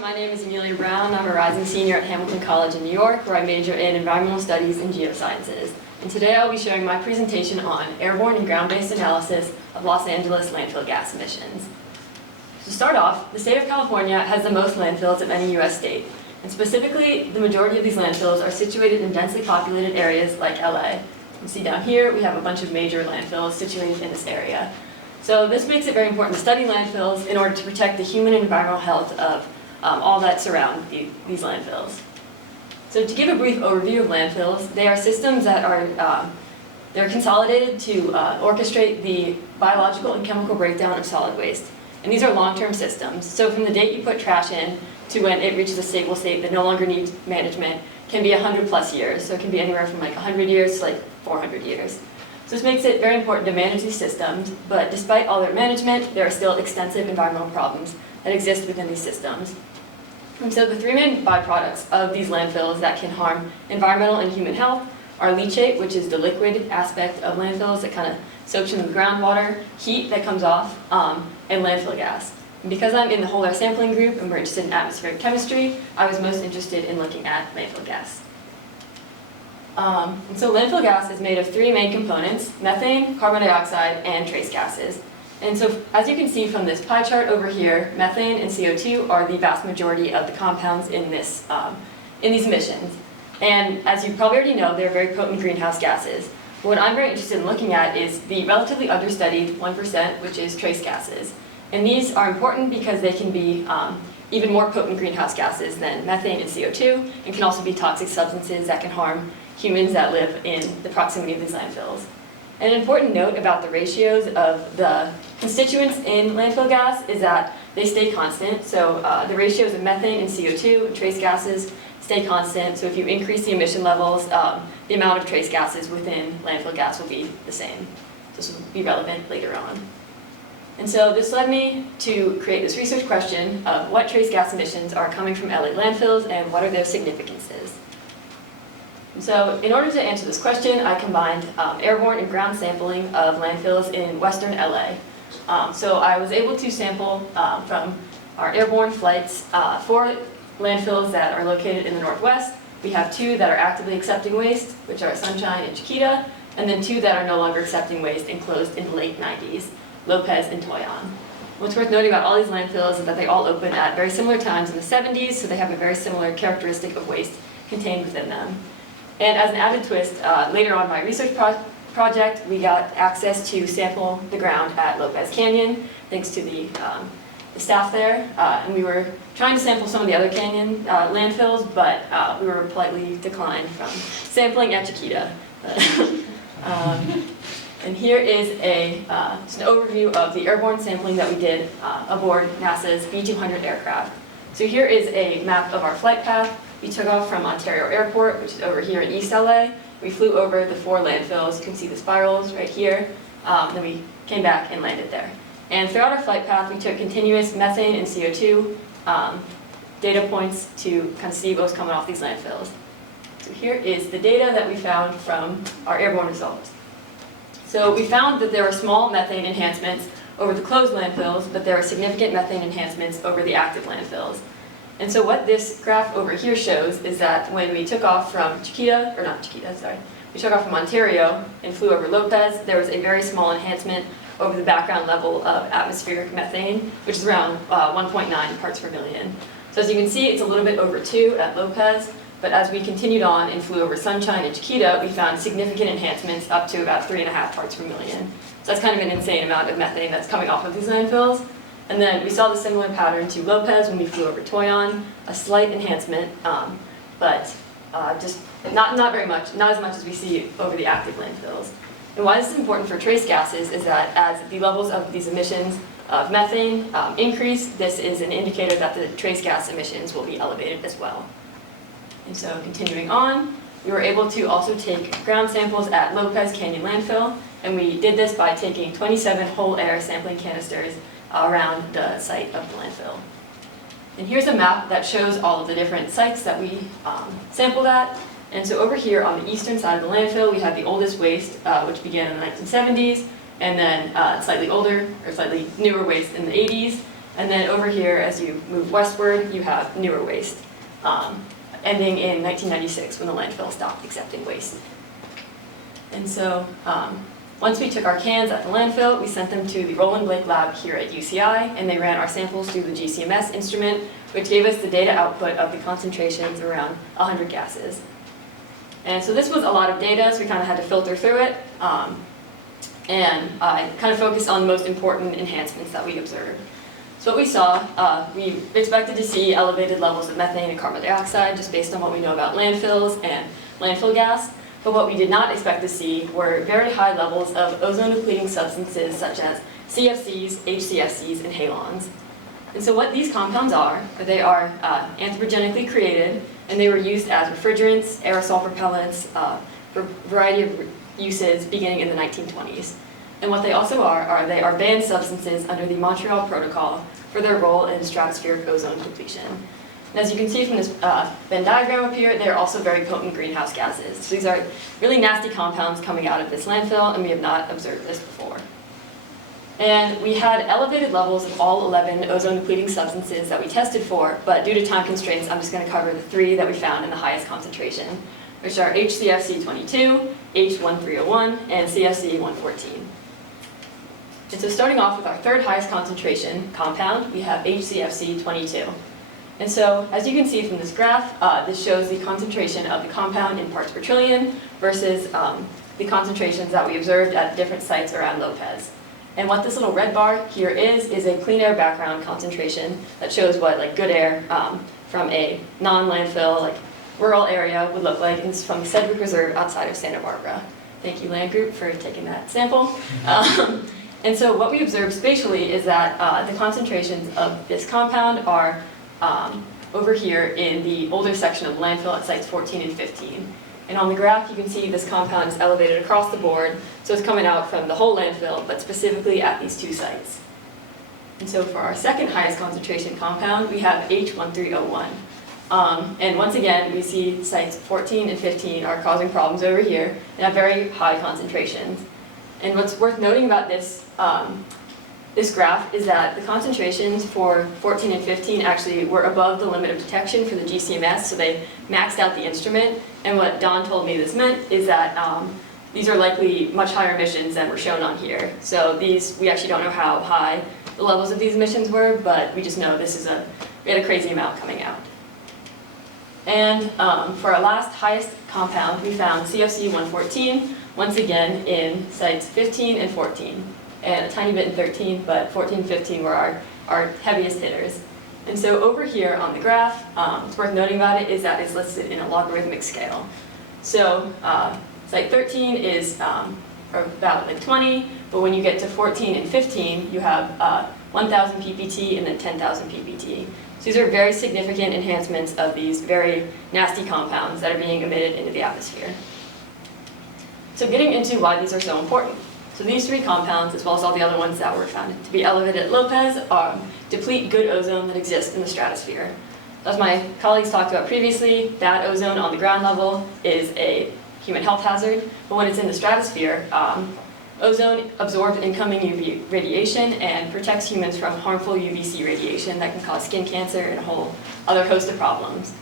my name is Amelia Brown. I'm a rising senior at Hamilton College in New York, where I major in environmental studies and geosciences. And today I'll be sharing my presentation on airborne and ground-based analysis of Los Angeles landfill gas emissions. To start off, the state of California has the most landfills of any U.S. state. And specifically, the majority of these landfills are situated in densely populated areas like LA. You see down here, we have a bunch of major landfills situated in this area. So this makes it very important to study landfills in order to protect the human and environmental health of all that surround these landfills. So to give a brief overview of landfills, they are systems that are they're consolidated to orchestrate the biological and chemical breakdown of solid waste. And these are long-term systems. So from the date you put trash in to when it reaches a stable state that no longer needs management can be 100+ years. So it can be anywhere from like 100 years to like 400 years. So this makes it very important to manage these systems, but despite all their management, there are still extensive environmental problems that exist within these systems. And so the three main byproducts of these landfills that can harm environmental and human health are leachate, which is the liquid aspect of landfills that kind of soaks into the groundwater, heat that comes off, and landfill gas. And because I'm in the whole air sampling group and we're interested in atmospheric chemistry, I was most interested in looking at landfill gas. And so landfill gas is made of three main components: methane, carbon dioxide, and trace gases. And so as you can see from this pie chart over here, methane and CO2 are the vast majority of the compounds in these emissions. And as you probably already know, they're very potent greenhouse gases. What I'm very interested in looking at is the relatively understudied 1%, which is trace gases. And these are important because they can be even more potent greenhouse gases than methane and CO2, and can also be toxic substances that can harm humans that live in the proximity of these landfills. And an important note about the ratios of the constituents in landfill gas is that they stay constant. So the ratios of methane and CO2 and trace gases stay constant. So if you increase the emission levels, the amount of trace gases within landfill gas will be the same. This will be relevant later on. And so this led me to create this research question of what trace gas emissions are coming from LA landfills and what are their significances. And so in order to answer this question, I combined airborne and ground sampling of landfills in western LA. So I was able to sample from our airborne flights 4 landfills that are located in the northwest. We have 2 that are actively accepting waste, which are Sunshine and Chiquita, and then 2 that are no longer accepting waste and closed in the late 90s, Lopez and Toyon. What's worth noting about all these landfills is that they all open at very similar times in the 70s, so they have a very similar characteristic of waste contained within them. And as an added twist, later on in my research project, we got access to sample the ground at Lopez Canyon, thanks to the staff there. And we were trying to sample some of the other canyon landfills, but we were politely declined from sampling at Chiquita. And here is just an overview of the airborne sampling that we did aboard NASA's B-200 aircraft. So here is a map of our flight path. We took off from Ontario Airport, which is over here in East LA. We flew over the 4 landfills. You can see the spirals right here. Then we came back and landed there. And throughout our flight path, we took continuous methane and CO2 data points to kind of see what was coming off these landfills. So here is the data that we found from our airborne results. So we found that there were small methane enhancements over the closed landfills, but there were significant methane enhancements over the active landfills. And so what this graph over here shows is that when we took off from we took off from Ontario and flew over Lopez, there was a very small enhancement over the background level of atmospheric methane, which is around 1.9 parts per million. So as you can see, it's a little bit over 2 at Lopez, but as we continued on and flew over Sunshine and Chiquita, we found significant enhancements up to about 3.5 parts per million. So that's kind of an insane amount of methane that's coming off of these landfills. And then we saw the similar pattern to Lopez when we flew over Toyon, a slight enhancement, but just not very much, not as much as we see over the active landfills. And why this is important for trace gases is that as the levels of these emissions of methane increase, this is an indicator that the trace gas emissions will be elevated as well. And so continuing on, we were able to also take ground samples at Lopez Canyon landfill, and we did this by taking 27 whole air sampling canisters around the site of the landfill. And here's a map that shows all of the different sites that we sampled at. And so over here on the eastern side of the landfill, we have the oldest waste, which began in the 1970s, and then slightly older, or slightly newer waste in the 80s. And then over here, as you move westward, you have newer waste, ending in 1996 when the landfill stopped accepting waste. And so once we took our cans at the landfill, we sent them to the Roland Blake lab here at UCI, and they ran our samples through the GCMS instrument, which gave us the data output of the concentrations around 100 gases. And so this was a lot of data, so we kind of had to filter through it. And I kind of focused on the most important enhancements that we observed. So what we saw, we expected to see elevated levels of methane and carbon dioxide just based on what we know about landfills and landfill gas. But what we did not expect to see were very high levels of ozone-depleting substances such as CFCs, HCFCs, and halons. And so what these compounds are they are anthropogenically created, and they were used as refrigerants, aerosol propellants, for a variety of uses beginning in the 1920s. And what they also they are banned substances under the Montreal Protocol for their role in stratospheric ozone depletion. And as you can see from this Venn diagram up here, they're also very potent greenhouse gases. So these are really nasty compounds coming out of this landfill, and we have not observed this before. And we had elevated levels of all 11 ozone-depleting substances that we tested for, but due to time constraints, I'm just going to cover the 3 that we found in the highest concentration, which are HCFC22, H1301, and CFC114. And so starting off with our 3rd highest concentration compound, we have HCFC22. And so, as you can see from this graph, this shows the concentration of the compound in parts per trillion versus the concentrations that we observed at different sites around Lopez. And what this little red bar here is a clean air background concentration that shows what good air from a non-landfill, rural area would look like. And it's from the Sedgwick Reserve outside of Santa Barbara. Thank you, Land Group, for taking that sample. And so what we observed spatially is that the concentrations of this compound are over here in the older section of the landfill at sites 14 and 15. And on the graph, you can see this compound is elevated across the board, so it's coming out from the whole landfill, but specifically at these 2 sites. And so for our 2nd highest concentration compound, we have H1301. And once again, we see sites 14 and 15 are causing problems over here and have very high concentrations. And what's worth noting about this this graph is that the concentrations for 14 and 15 actually were above the limit of detection for the GCMS, so they maxed out the instrument. And what Don told me this meant is that these are likely much higher emissions than were shown on here. So we actually don't know how high the levels of these emissions were, but we just know we had a crazy amount coming out. And for our last highest compound, we found CFC114, once again in sites 15 and 14. And a tiny bit in 13, but 14 and 15 were our heaviest hitters. And so over here on the graph, what's worth noting about it is that it's listed in a logarithmic scale. So site 13 is about 20, but when you get to 14 and 15, you have 1,000 ppt and then 10,000 ppt. So these are very significant enhancements of these very nasty compounds that are being emitted into the atmosphere. So getting into why these are so important. So these 3 compounds, as well as all the other ones that were found to be elevated at Lopez, deplete good ozone that exists in the stratosphere. As my colleagues talked about previously, bad ozone on the ground level is a human health hazard, but when it's in the stratosphere, ozone absorbs incoming UV radiation and protects humans from harmful UVC radiation that can cause skin cancer and a whole other host of problems.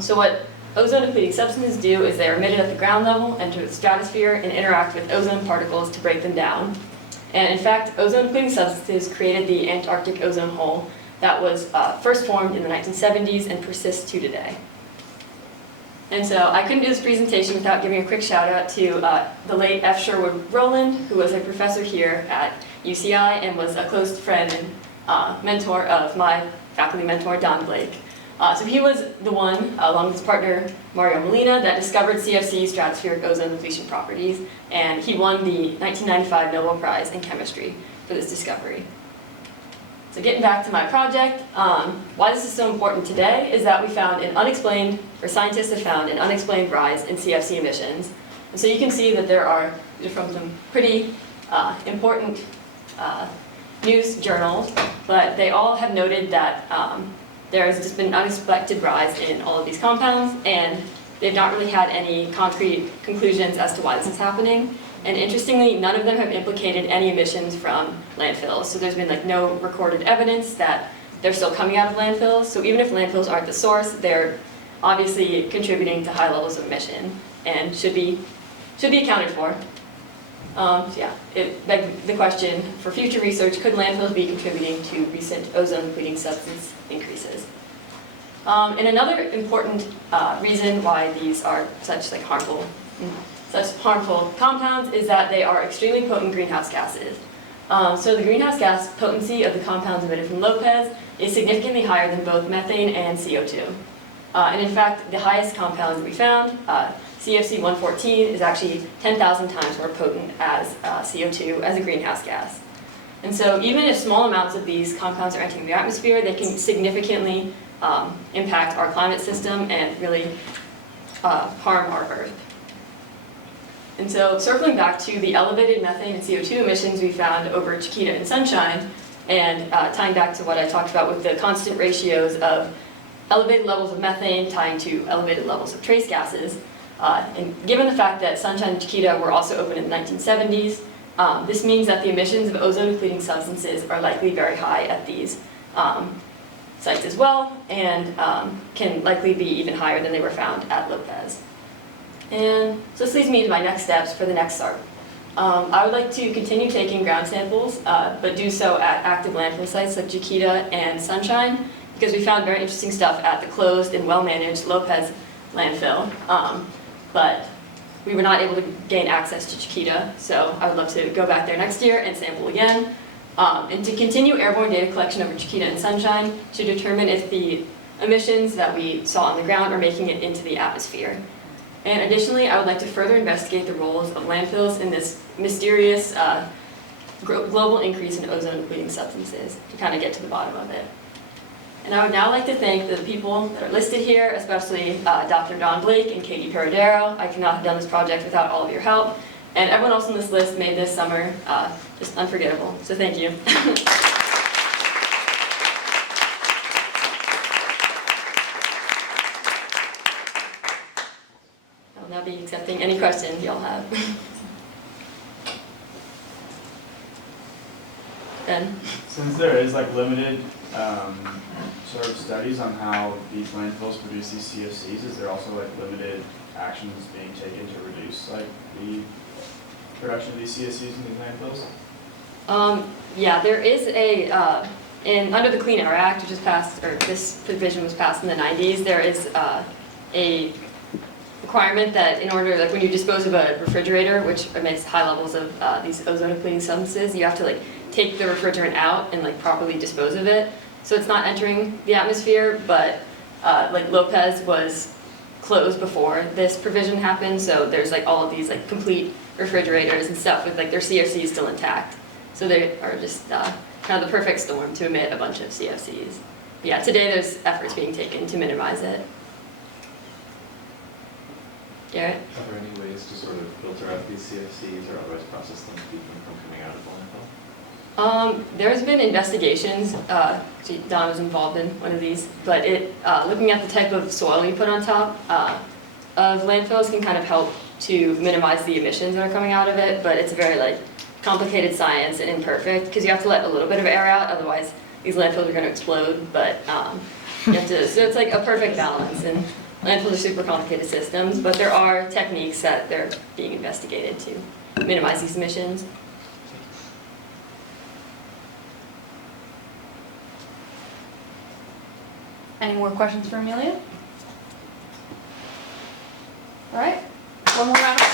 So what ozone-depleting substances do is they are emitted at the ground level, enter the stratosphere, and interact with ozone particles to break them down. And in fact, ozone-depleting substances created the Antarctic ozone hole that was first formed in the 1970s and persists to today. And so I couldn't do this presentation without giving a quick shout out to the late F. Sherwood Rowland, who was a professor here at UCI and was a close friend and mentor of my faculty mentor, Don Blake. So he was the one, along with his partner Mario Molina, that discovered CFC stratospheric ozone depletion properties, and he won the 1995 Nobel Prize in Chemistry for this discovery. So getting back to my project, why this is so important today is that scientists have found an unexplained rise in CFC emissions. And so you can see that there are, from some pretty important news journals, but they all have noted that there has just been an unexpected rise in all of these compounds, and they've not really had any concrete conclusions as to why this is happening. And interestingly, none of them have implicated any emissions from landfills. So there's been like no recorded evidence that they're still coming out of landfills. So even if landfills aren't the source, they're obviously contributing to high levels of emission and should be accounted for. So yeah, it begs the question for future research, could landfills be contributing to recent ozone-depleting substance increases? And another important reason why these are such harmful compounds is that they are extremely potent greenhouse gases. So the greenhouse gas potency of the compounds emitted from Lopez is significantly higher than both methane and CO2. And in fact, the highest compound that we found, CFC 114, is actually 10,000 times more potent as CO2 as a greenhouse gas. And so even if small amounts of these compounds are entering the atmosphere, they can significantly impact our climate system and really harm our Earth. And so circling back to the elevated methane and CO2 emissions we found over Chiquita and Sunshine, and tying back to what I talked about with the constant ratios of elevated levels of methane tying to elevated levels of trace gases, and given the fact that Sunshine and Chiquita were also open in the 1970s, this means that the emissions of ozone-depleting substances are likely very high at these sites as well, and can likely be even higher than they were found at Lopez. And so this leads me to my next steps for the next SARP. I would like to continue taking ground samples, but do so at active landfill sites like Chiquita and Sunshine, because we found very interesting stuff at the closed and well-managed Lopez landfill. But we were not able to gain access to Chiquita, so I would love to go back there next year and sample again. And to continue airborne data collection over Chiquita and Sunshine to determine if the emissions that we saw on the ground are making it into the atmosphere. And additionally, I would like to further investigate the roles of landfills in this mysterious global increase in ozone-depleting substances to kind of get to the bottom of it. And I would now like to thank the people that are listed here, especially Dr. Don Blake and Katie Perodero. I could not have done this project without all of your help. And everyone else on this list made this summer just unforgettable. So thank you. I'll now be accepting any questions y'all have. Ben? Since there is limited sort of studies on how these landfills produce these CFCs, is there also limited actions being taken to reduce the production of these CFCs in these landfills? Yeah, there is a under the Clean Air Act, which was passed, or this provision was passed in the 90s. There is a requirement that in order, when you dispose of a refrigerator, which emits high levels of these ozone-depleting substances, you have to take the refrigerant out and properly dispose of it. So it's not entering the atmosphere, but Lopez was closed before this provision happened, so there's all of these complete refrigerators and stuff with their CFCs still intact. So they are just kind of the perfect storm to emit a bunch of CFCs. But yeah, today there's efforts being taken to minimize it. Garrett? Are there any ways to sort of filter out these CFCs or otherwise process them to keep them from coming out of the landfill? There's been investigations, Don was involved in one of these, but looking at the type of soil you put on top of landfills can kind of help to minimize the emissions that are coming out of it, but it's a very complicated science and imperfect because you have to let a little bit of air out, otherwise these landfills are going to explode, but you have to, so it's a perfect balance, and landfills are super complicated systems, but there are techniques that they're being investigated to minimize these emissions. Any more questions for Amelia? All right, one more round of